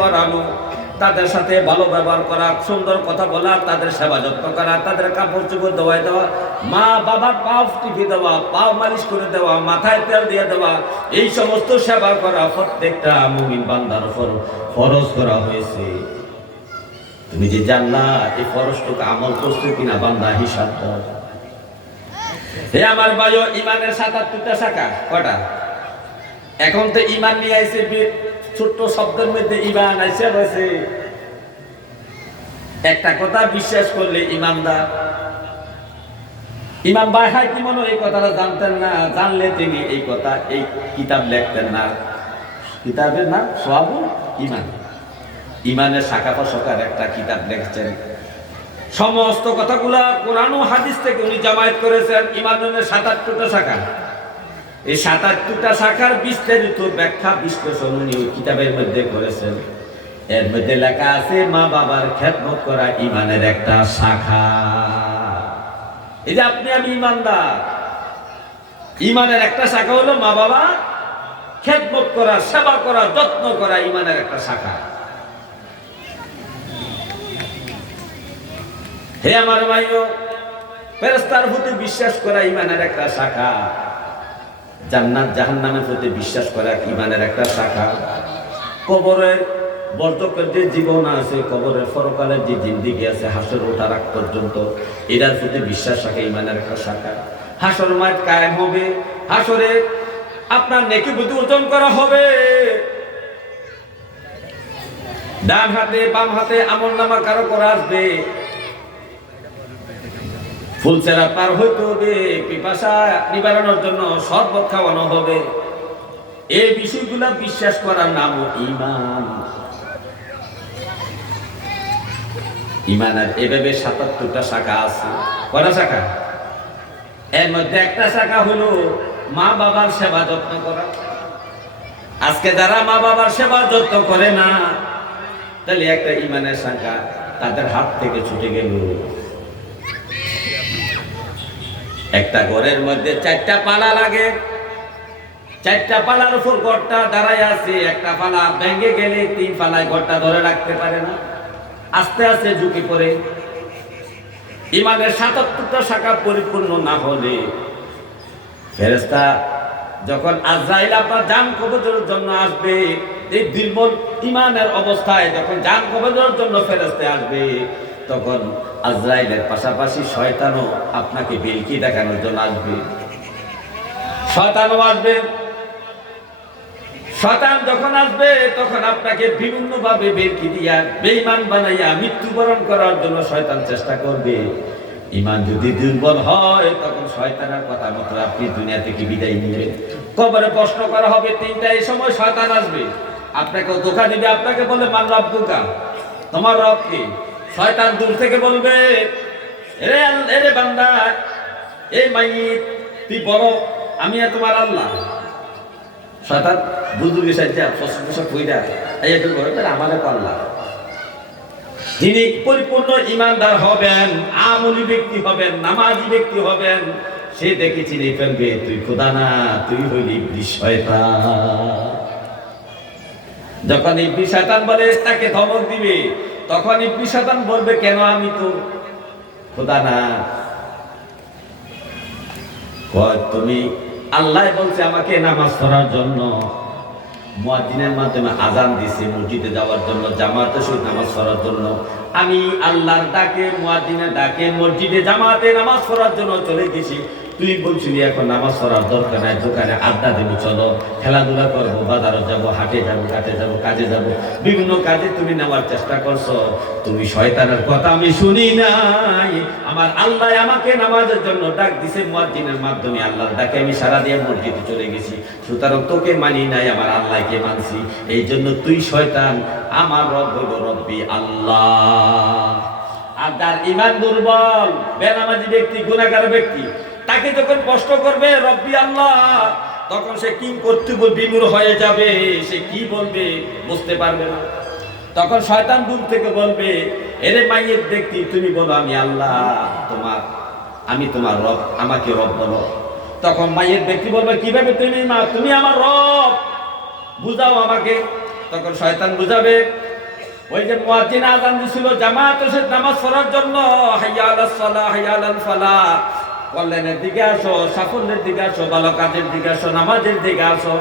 পরানো তাদের সাথে ভালো ব্যবহার করা, সুন্দর কথা বলা, তাদের সেবা যত্ন করা, তাদের কাপড় চোপড় দেওয়াই দেওয়া, মা বাবার পাও টিপে দেওয়া, পাও মালিশ করে দেওয়া, মাথায় তেল দিয়ে দেওয়া, এই সমস্ত সেবা করা প্রত্যেকটা মুমিন বান্দার উপর ফরজ করা হয়েছে। তুমি যে জানলা এই ফরজটুকু আমল করছ কিনা বান্দা, হিসাব দাও। হে আমার ভাই ইমানের সাতাত্তরটা শাখা, কটা? এখন তো ইমান নিয়ে আইছে ছোট্ট শব্দের মধ্যে ইমান আইসে রয়েছে। একটা কথা বিশ্বাস করলে ইমানদার ইমাম বাহাই কি মনে এই কথাটা জানতেন না, জানলে তিনি এই কথা এই কিতাব লিখতেন না। কিতাবের নাম সোয়াবুল ইমান ইমানের শাখা প্রশাখার একটা কিতাব লিখছেন। সমস্ত কথাগুলা কোরআন হাদিস থেকে উনি জামায়াত করেছেন ইমানের সাতাত্তরটা শাখা। এই সাতাত্তরটা শাখার বিস্তারিত ব্যাখ্যা বিশ্লেষণ ওই কিতাবের মধ্যে করেছেন এর মধ্যে লেখা আছে, মা বাবার খেদমত করা ইমানের একটা শাখা। এই যে আপনি, আমি ইমানদার। ইমানের একটা শাখা হলো মা বাবা খেদমত করা, সেবা করা, যত্ন করা ইমানের একটা শাখা। হে আমার ভাইও ফেরেস্তার প্রতি বিশ্বাস করা ইমানের একটা শাখা। জান্নাত জাহান্নামের প্রতি বিশ্বাস করা ইমানের একটা শাখা। কবরের বর্তকের যে জীবন আছে, কবরের পরকালের যে জিন্দিগি আছে, হাসর ওঠার আগ পর্যন্ত এটার প্রতি বিশ্বাস রাখে ইমানের একটা শাখা। হাসর মাঠ কায়েম হবে। হাসরে আপনার নেকি বুদ্ধি ওজন করা হবে। ডান হাতে, বাম হাতে আমল নামা কারও করা আসবে। ফুলসেরা পার হইতে হবে, পিপাসা নিবারণের জন্য শরবত খাওয়ানো হবে। এই বিষয়গুলো বিশ্বাস করার নাম ইমান ইমানের এভাবে সাতাত্তরটা শাখা আছে। কটা শাখা? এর মধ্যে একটা শাখা হলো মা বাবার সেবা যত্ন করা। আজকে যারা মা বাবার সেবা যত্ন করে না, তাহলে একটা ইমানের শাখা তাদের হাত থেকে ছুটে গেল। একটা ঘরের মধ্যে চারটা পালা লাগে। চারটা পালার উপর ঘরটা দাঁড়ায় আছে, একটা পালা ভেঙে গেলে তিন পালায় ঘরটা ধরে রাখতে পারে না। আস্তে আস্তে ঝুঁকি পড়ে। ইমানের সাতাত্তরটা শাখা পরিপূর্ণ না হলে ফেরেস্তা যখন আজরাইল আপনার জান কবজের জন্য আসবে, এই দুর্বল ইমানের অবস্থায় যখন জান কবজের জন্য ফেরেস্তে আসবে তখন আজরাইলের পাশাপাশি শয়তানও আপনাকে বেলকি দেখানোর জন্য আসবে। শয়তানও আসবে। শতান যখন আসবে, তখন আপনাকে বিভিন্ন ভাবে বেরকি দিয়া বেইমান বানাইয়া মৃত্যুবরণ করার জন্য শয়তান চেষ্টা করবে। ইমান যদি দুর্বল হয়, তখন শয়তানের কথা মতো আপনি দুনিয়া থেকে বিদায় নিবেন কবরে প্রশ্ন করা হবে, তিনটা এই সময় শয়তান আসবে। আপনাকে ধোকা দিবে, আপনাকে বলে মান রব ধোকা। তোমার রব শয়তান দূর থেকে বলবে, এরে বান্দা, এই মাইত, তুই বড়, আমি তোমার আল্লাহ। শয়তান বুজুর্গের সাহায্যে প্রশ্ন প্রশ্ন কইরা, এই একটু করে তাহলে আমাদের পাল্লা যিনি পরিপূর্ণ ইমানদার হবেন, আমলি ব্যক্তি হবেন, নামাজি ব্যক্তি হবেন, সে দেখে চিনে ফেলবে, তুই খোদা না, তুই হইলি শয়তান। যখন এই শয়তান বলে, তাকে ধমক দিবে তখন ইবলিস শয়তান বলবে, কেন আমি তো খোদা না? তুমি আল্লাহ বলছে আমাকে নামাজ পড়ার জন্য। মুয়াজ্জিনের মাধ্যমে আজান দিছে, মসজিদে যাওয়ার জন্য জামাতে সহিত নামাজ পড়ার জন্য। আমি আল্লাহর ডাকে মুয়াজ্জিনের ডাকে, মসজিদে জামাতে নামাজ পড়ার জন্য চলে গেছি। তুই বলছিলি এখন নামাজ পড়ার দরকার নাই, দোকানে আড্ডা দেবো, চলো। খেলাধুলা করব, বাজারে যাব, হাটে যাব কাটে যাব, কাজে যাব। বিভিন্ন কাজে তুমি নেওয়ার চেষ্টা করছ। তুমি শয়তানের কথা আমি শুনি নাই। আমার আল্লাহ আমাকে নামাজের জন্য ডাক দিছে, মুয়াজ্জিনের মাধ্যমে আল্লাহর ডাকে আমি সারা দিয়ে মসজিদে চলে গেছি। সুতরাং তোকে মানি নাই, আমার আল্লাহকে মানছি। এই জন্য তুই শয়তান, আমার রব হইল রব্বি আল্লাহ। আর যার ইমান দুর্বল, বেনামাজি ব্যক্তি গুণাগার ব্যক্তি তাকে যখন কষ্ট করবে, রব্বি আল্লাহ, তখন সে কি কর্তব্য বিমূর হয়ে যাবে, সে কি বলবে বুঝতে পারবে না। তখন শয়তান দূর থেকে বলবে, এরে মাইয়ের ব্যক্তি, তুমি বলো আমি আল্লাহ, তোমার, আমি তোমার রব, আমাকে রব বলো। তখন মায়ের ব্যক্তি বলবে, কীভাবে তুমি মা, তুমি আমার রব, বুঝাও আমাকে। তখন শয়তান বুঝাবে, ওই যে মুয়াজ্জিন আযান দিছিল জামাতের সাথে নামাজ পড়ার জন্য, হাইয়া আলাস সালাহ, হাইয়া আলাল ফালাহ কল্যাণের দিকে আসো, সাফল্যের দিকে আসো ভালো কাজের দিকে আসো, নামাজের দিকে আসো।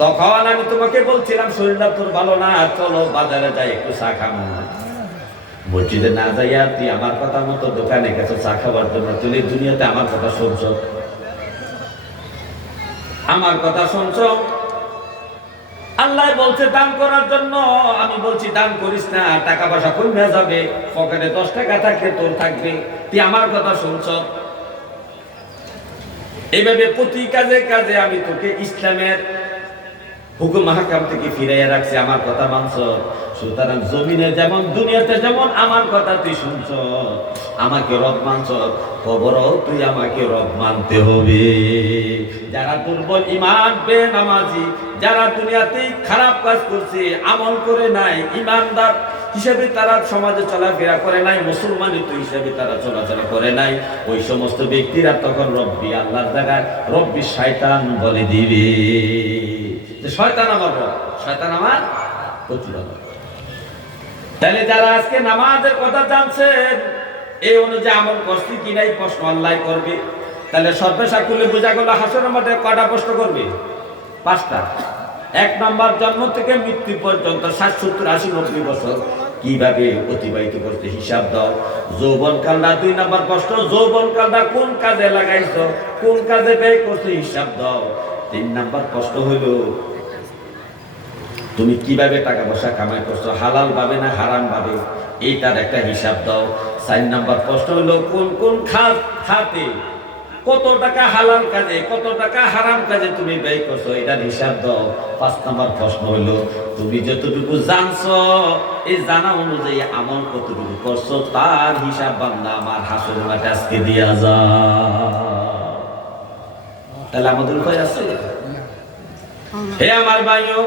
তখন আমি তোমাকে বলছিলাম, শরীরটা তোর ভালো না, চলো বাজারে যাই, একটু চা খাব। মসজিদে না যাইয়া তুই আমার কথা মতো দোকানে গেছো, চা খাবার জন্য, তুই দুনিয়াতে আমার কথা শুনছ। আমার কথা শুনছ? আল্লাহ বলছে, দান করার জন্য। আমি বলছি, দান করিস না, টাকা পয়সা কমে যাবে, পকেটে দশ টাকা থাকলে তোর থাকবে। তুই আমার কথা শুনছ? এইভাবে প্রতি কাজে কাজে আমি তোকে ইসলামের হুকুম মাহাকাম থেকে ফিরাইয়া রাখছি, আমার কথা মানছ? সুতরাং জমিনে যেমন, দুনিয়াতে যেমন, আমার কথা তুই শুনছ, আমাকে রব মানছ, কবরও তুই আমাকে রব মানতে হবে। যারা দুর্বল ইমান বে নামাজি, যারা দুনিয়াতেই খারাপ কাজ করছে, আমল করে নাই ইমানদার হিসেবে তারা সমাজে চলাফেরা করে নাই মুসলমানিত হিসেবে তারা চলাচলা করে নাই। ওই সমস্ত ব্যক্তিরা তখন রব্বি আল্লাহর জায়গায়, রব্বি শয়তান বলে দিবে। যে শয়তান আমার শয়তান আমার প্রচুর তাহলে যারা আজকে নামাজের কথা জানছেন, এই অনুযায়ী আমল করছি কি নাই, প্রশ্ন আল্লাহ করবে। তাহলে সর্বেশা করলে বোঝা গেল হাসনের মধ্যে কটা প্রশ্ন করবে? পাঁচটা। এক নম্বর, জন্ম থেকে মৃত্যু পর্যন্ত ষাট সত্তর আশি নব্বই বছর। কীভাবে অতিবাহিত করতে হিসাব দাও? যৌবন কালটা দুই নম্বর প্রশ্ন, যৌবন কালটা কোন কাজে লাগাইছো? কোন কাজে ব্যয় করছ হিসাব দাও? তিন নাম্বার প্রশ্ন হইল, তুমি কীভাবে টাকা পয়সা কামাই করছ? হালাল ভাবে না হারাম ভাবে? এইটার একটা হিসাব দাও। চার নাম্বার প্রশ্ন হলো কোন কোন খাত খাতে কত টাকা হালাল কাজে, কত টাকা হারাম কাজে তুমি ব্যয় করছ এটার হিসাব দাও। পাঁচ নাম্বার প্রশ্ন হলো, তুমি যতটুকু জানছো, এই জানা অনুযায়ী আমল কতটুকু করছ, তার হিসাব বান্দা আমার হাসুর মাঠে আজকে দিয়া যা তাহলে আমাদের উপায় আছে? হে আমার ভাইও,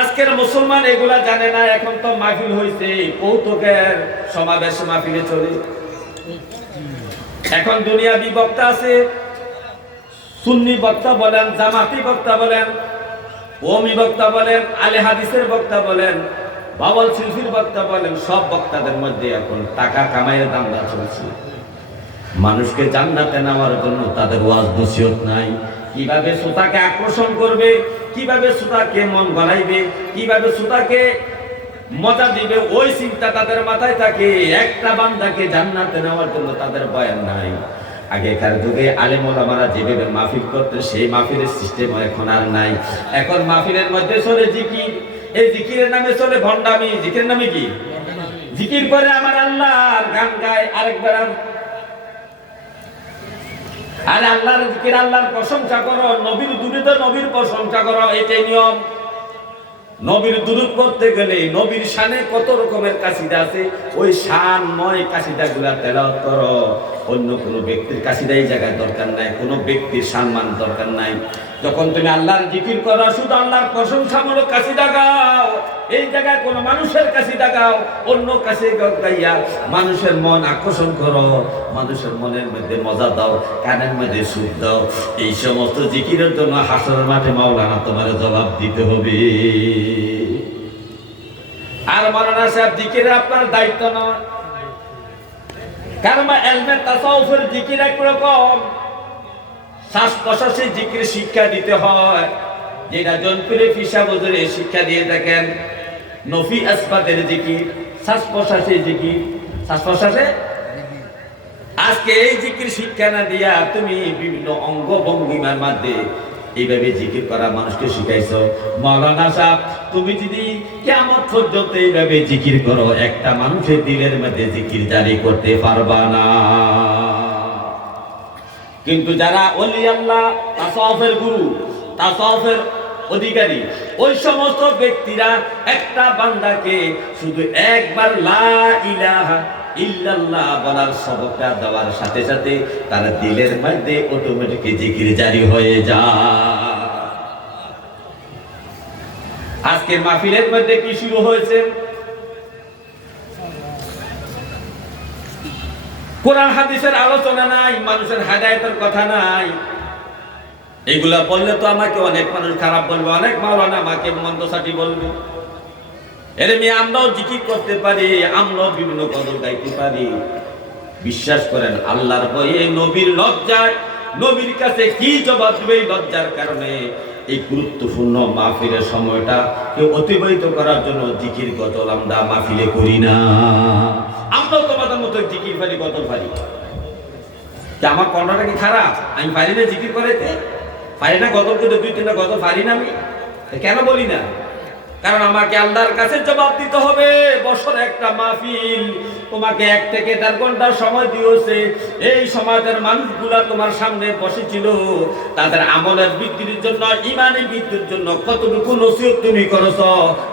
আজকের মুসলমান এগুলা জানে না, এখন তো মাহফিল হয়েছে কৌতুকের সমাবেশ মাহফিলে চলে। এখন দুনিয়া বিভক্ত আছে, সুন্নি বক্তা বলেন, জামাতি বক্তা বলেন ওমি বক্তা বলেন, আলে হাদিসের বক্তা বলেন, বাবল শিল্পীর বক্তা বলেন, সব বক্তাদের মধ্যে এখন টাকা কামাইয়ের দান্দা চলছে। মানুষকে জান্নাতে নেওয়ার জন্য তাদের ওয়াজ নসিহত নাই। কীভাবে শ্রোতাকে আকর্ষণ করবে, কীভাবে শ্রোতাকে মন গলাইবে, কীভাবে শ্রোতাকে মজা দিবে, ওই চিন্তা তাদের মাথায় থাকে। একটা বান্দাকে জান্নাতে নেওয়ার জন্য তাদের বয়ান নাই। আগেকার যুগে আলেমোলামারা যেভাবে মাহফিল করতো, সেই মাহফিলের সিস্টেম এখন আর নাই। এখন মাহফিলের মধ্যে চলে জিকির। এই জিকিরের নামে চলে ভণ্ডামি। জিকিরের নামে কি? জিকির করে আমার আল্লাহ গান গায় আরেকবার আর আল্লাহর জিকির, আল্লাহর প্রশংসা করো। নবীর দুরিত নবীর প্রশংসা করো, এটাই নিয়ম। নবীর দুরুদ পড়তে গেলে নবীর শানে কত রকমের কাশিদা আছে? ওই শান নয় কাশিদা গুলা তেলাওয়াত করো। অন্য কোনো ব্যক্তির কাশিদা এই জায়গায় দরকার নাই, কোনো ব্যক্তির সম্মান দরকার নাই। যখন তুমি আল্লাহর জিকির করো শুধু আল্লাহর প্রশংসামূলক কাশিদা গাও এই জায়গায় কোনো মানুষের কাশিদা গাও অন্য কাছে গাইয়া মানুষের মন আকর্ষণ করো, মানুষের মনের মধ্যে মজা দাও, কানের মধ্যে সুখ দাও। এই সমস্ত জিকিরের জন্য হাসর মাঠে মাওলানা তোমার জবাব দিতে হবে। আর মারানা সাহেব জিকিরে আপনার দায়িত্ব নয়। শ্বাস শিক্ষা দিতে হয়। যেটা জনপুরে ফিসা বদলে শিক্ষা দিয়ে থাকেন। নফি আসবাদের জিকির শ্বাস প্রশ্বাসের জিকির। শ্বাস প্রশ্বাসে আজকে এই জিকির শিক্ষা না দিয়া তুমি বিভিন্ন অঙ্গ ভঙ্গিমার মধ্যে এইভাবে জিকির করা মানুষকে শিখাইছো। মৌলানা সাহেব, তুমি যদি কেমন পর্যন্ত এইভাবে জিকির করো, একটা মানুষের দিলের মধ্যে জিকির জারি করতে পারবা না। কিন্তু যারা অলি আল্লাহ তাসফের গুরু, তাসাউফের অধিকারী। ওই সমস্ত ব্যক্তিরা একটা বান্দাকে শুধু একবার লা ইলাহা ইল্লাল্লাহ বলার সবকটা দেওয়ার সাথে সাথে তার দিলের মধ্যে অটোমেটিক জিকির জারি হয়ে যায়। আজকে মাহফিলের মধ্যে কি শুরু হয়েছে? কোরআন হাদিসের আলোচনা নাই, মানুষের হেদায়তের কথা নাই। এগুলা বললে তো আমাকে অনেক মানুষ খারাপ বলবে, অনেক মাওলানা আমাকে মন্দ মন্দসাটি বলবে। এর মেয়ে, আমরাও জিকির করতে পারি, আমরাও বিভিন্ন কদর গাইতে পারি। বিশ্বাস করেন, আল্লাহর ভয়ে নবীর লজ্জায় নবীর কাছে কি জবাব দেবে লজ্জার কারণে? এই গুরুত্বপূর্ণ মাহফিলের সময়টা কেউ অতিবাহিত করার জন্য জিকির গজল আমরা মাহফিলে করি না। আমরাও তোমাদের মতো জিকির পারি গজল পারি আমার কণ্ঠটা কি খারাপ? আমি পারি না জিকির করাইতে? পারি না গজল কিন্তু দুই তিনটা গজল পারি না আমি? কেন বলি না? কারণ আমাকে আল্লাহর কাছে জবাব দিতে হবে। বছর একটা মাহফিল, তোমাকে এক থেকে দেড় ঘণ্টার সময় দিয়েছে। এই সমাজের মানুষগুলা তোমার সামনে বসেছিল। তাদের আমলের বৃদ্ধির জন্য, ইমানি বৃদ্ধির জন্য কতটুকু নসিহত তুমি করেছ,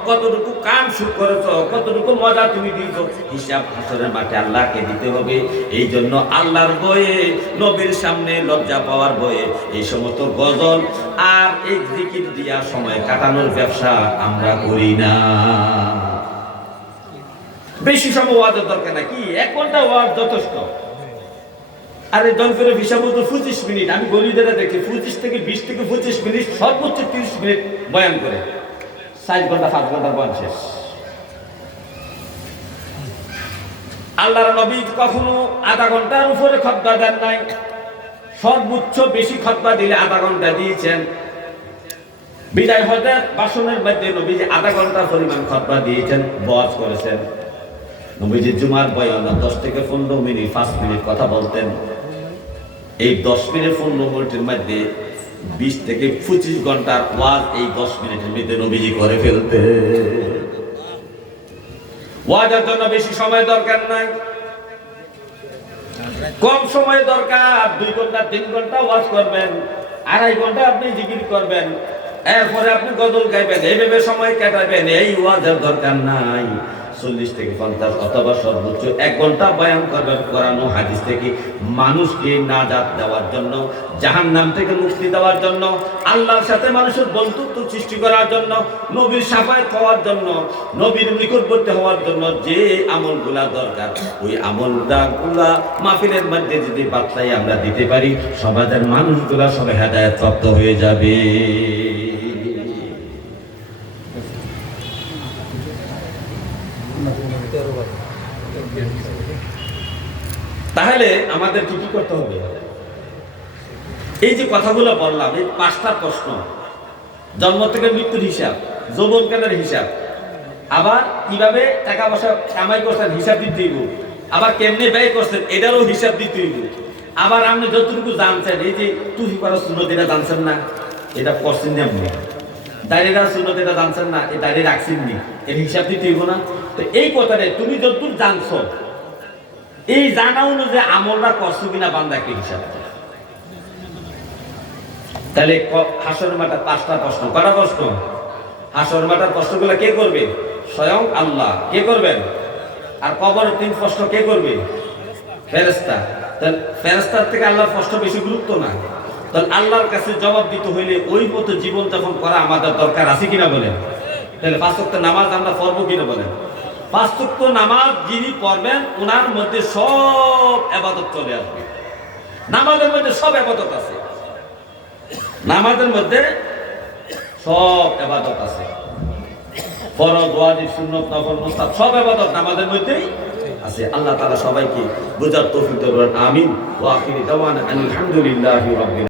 কতটুকু কাম সুখ করেছ, কতটুকু মজা তুমি দিয়েছ, হিসাব হাসরের মাঠে আল্লাহকে দিতে হবে। এই জন্য আল্লাহর বয়ে নবীর সামনে লজ্জা পাওয়ার বয়ে এই সমস্ত গজল আর এই জিকির দিয়া সময় কাটানোর ব্যবসা আমরা করি না। বেশি সময় ওয়াজের দরকার নাকি এক ঘণ্টা ওয়াজ যথেষ্ট? আরে জনফের হিসাব তো পঁচিশ মিনিট। আমি গলিদের দেখি, পঁচিশ থেকে বিশ থেকে পঁচিশ মিনিট, সর্বোচ্চ তিরিশ মিনিট বয়ান করে। সাত ঘণ্টা সাত ঘণ্টার বয়ান শেষ। আল্লাহর নবী কখনো আধা ঘণ্টার উপরে খতবা দেন নাই। সর্বোচ্চ বেশি খতবা দিলে আধা ঘণ্টা দিয়েছেন। বিদায় হজের বাসনের মধ্যে নবীজি আধা ঘণ্টা পরিমাণ খতবা দিয়েছেন বজ করেছেন। নবীজি জুমার বয়ান দশ থেকে পনেরো মিনিট, পাঁচ মিনিট কথা বলতেন। এই দশ মিনিট, পনেরো মিনিটের মধ্যে বিশ থেকে পঁচিশ ঘণ্টার ওয়াজ এই দশ মিনিটের মধ্যে নবীজি করে ফেলতে ওয়াজের জন্য বেশি সময় দরকার নাই। কম সময় দরকার, দুই ঘণ্টা, তিন ঘণ্টা ওয়াজ করবেন। আড়াই ঘণ্টা আপনি জিকির করবেন। এরপরে আপনি গজল গাইবেন, এইভাবে সময় কাটাবেন, এই ওয়াজের দরকার নাই। চল্লিশ থেকে পঞ্চাশ অথবা সর্বোচ্চ এক ঘণ্টা বয়ান করবেন করানো হাদিস থেকে মানুষকে নাজাত দেওয়ার জন্য জাহান নাম থেকে মুক্তি দেওয়ার জন্য, আল্লাহর সাথে মানুষের বন্ধুত্ব সৃষ্টি করার জন্য, নবীর সাফায় হওয়ার জন্য, নবীর নিকটবর্তী হওয়ার জন্য যে আমলগুলা দরকার, ওই আমলগুলা মাহফিলের মধ্যে যদি বার্তাই আমরা দিতে পারি, সমাজের মানুষগুলা সবাই হেদায়ত প্রাপ্ত হয়ে যাবে। তাহলে আমাদের কি করতে হবে? এই যে কথাগুলো বললাম, এই পাঁচটা প্রশ্ন। জন্ম থেকে মৃত্যুর হিসাব যৌবনকালের হিসাব। আবার কীভাবে টাকা পয়সা কামাই করছেন, হিসাব দিতে আবার কেমনে ব্যয় করছেন, এটারও হিসাব দিতে আবার আপনি যতটুকু জানছেন, এই যে তুই করার সুন্নত জানছেন না? এটা করছেন না আপনি। দাঁড়িয়ে সুন্নত জানছেন না? এই দাঁড়িয়ে রাখছেন নি? এর হিসাব দিতে না? তো এই কথাটা তুমি যতদূর জানছো এই জানা অনুযায়ী আমলরা করছ কিনা বান্দাকে হিসাব। তাহলে হাসর মাটার পাঁচটা প্রশ্ন কটা প্রশ্ন? হাসর মাটার প্রশ্নগুলো কে করবে? স্বয়ং আল্লাহ। কে করবেন? আর কবর তিন প্রশ্ন কে করবে? ফেরেস্তা তাহলে ফেরেস্তার থেকে আল্লাহর প্রশ্ন বেশি গুরুত্ব না। তাহলে আল্লাহর কাছে জবাব দিতে হইলে ওই মতো জীবন যাপন করা আমাদের দরকার আছে কিনা বলেন? তাহলে পাঁচ নামাজ আমরা পড়ব কিনা বলেন? পাঁচ ওয়াক্ত নামাজ যিনি পড়বেন ওনার মধ্যে সব আবাদত চলে আসবে। নামাজের মধ্যে সব আবাদত আছে। নামাজের মধ্যে সব আবাদত আছে। ফরজ, ওয়াজিব, সুন্নত, নফল মুস্তাব সব আবাদত নামাজের মধ্যেই আছে। আল্লাহ তাআলা সবাইকে বুঝার তৌফিক দেবেন আমিন। ওয়া আখিরি দাওয়ানা আলহামদুলিল্লাহি রাব্বিল